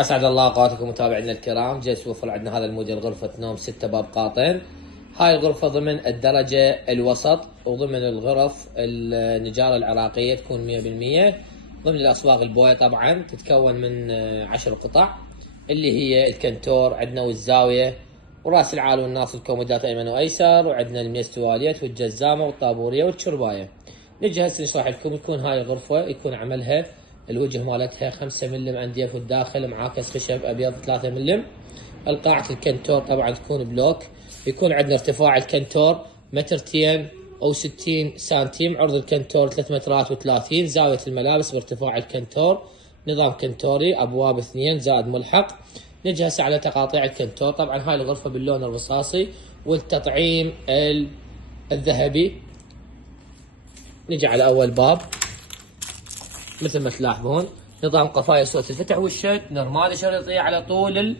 اسعد الله اوقاتكم متابعينا الكرام. جاي توفر عندنا هذا الموديل غرفة نوم 6 باب قاطين. هاي الغرفة ضمن الدرجة الوسط وضمن الغرف النجارة العراقية، تكون 100% ضمن الأصواغ البوية. طبعا تتكون من 10 قطع اللي هي الكنتور عندنا والزاوية وراس العال والناص الكومودات أيمن وأيسر، وعندنا الميز تواليت والجزامة والطابورية والشرباية. نجي هسه نشرح لكم. يكون هاي الغرفة يكون عملها الوجه مالتها 5 ملم انديف، والداخل معاكس خشب ابيض 3 ملم. القاعة الكنتور طبعا تكون بلوك. يكون عندنا ارتفاع الكنتور مترتين او 60 سنتيم، عرض الكنتور 3 مترات و30. زاوية الملابس بارتفاع الكنتور، نظام كنتوري، ابواب 2 زائد ملحق. نجي هسه على تقاطيع الكنتور. طبعا هاي الغرفة باللون الرصاصي والتطعيم الذهبي. نجي على اول باب مثل ما تلاحظون، نظام قفايا صوت الفتح والشد، نرمال شريطية على طول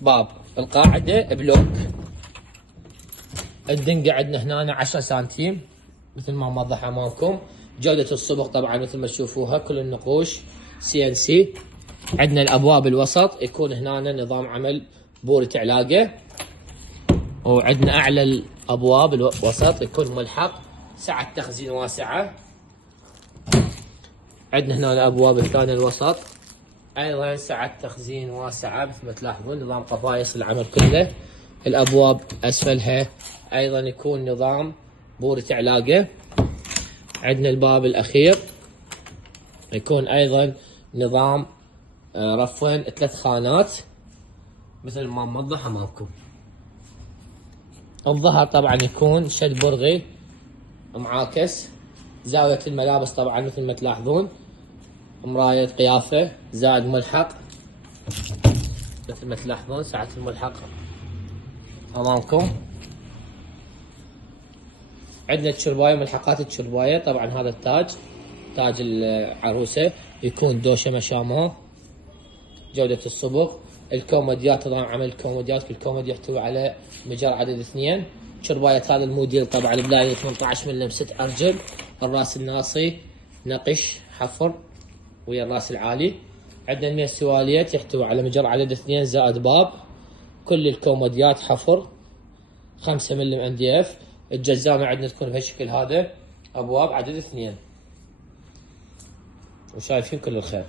الباب. القاعدة بلوك. الدنقة عندنا هنا 10 سنتيم مثل ما موضح امامكم. جودة الصبغ طبعا مثل ما تشوفوها، كل النقوش CNC. عندنا الابواب الوسط يكون هنا نظام عمل بورة علاقة، وعندنا اعلى الابواب الوسط يكون ملحق، سعة تخزين واسعة. عندنا هنا الابواب الثانية الوسط ايضا سعة تخزين واسعة مثل ما تلاحظون، نظام قفايص العمل كله. الابواب اسفلها ايضا يكون نظام بورة علاقة. عندنا الباب الاخير يكون ايضا نظام رفين 3 خانات مثل ما موضح امامكم. الظهر طبعا يكون شد برغي معاكس. زاوية الملابس طبعا مثل ما تلاحظون، مراية قيافة زائد ملحق مثل ما تلاحظون، ساعة الملحق امامكم. عندنا الشرباية، ملحقات الشرباية طبعا هذا التاج، تاج العروسة، يكون دوشة مشامو. جودة الصبغ. الكوموديات، نظام عمل الكوموديات، كل كومود يحتوي على مجر عدد 2. شرباية هذا الموديل طبعا بلاية 18 ملم 6 ارجل. الراس الناصي نقش حفر ويا الراس العالي. عندنا الميز تواليت يحتوي على مجر عدد 2 زائد باب. كل الكوموديات حفر 5 ملم MDF. الجزامة عندنا تكون بهالشكل هذا، ابواب عدد 2. وشايفين كل الخير.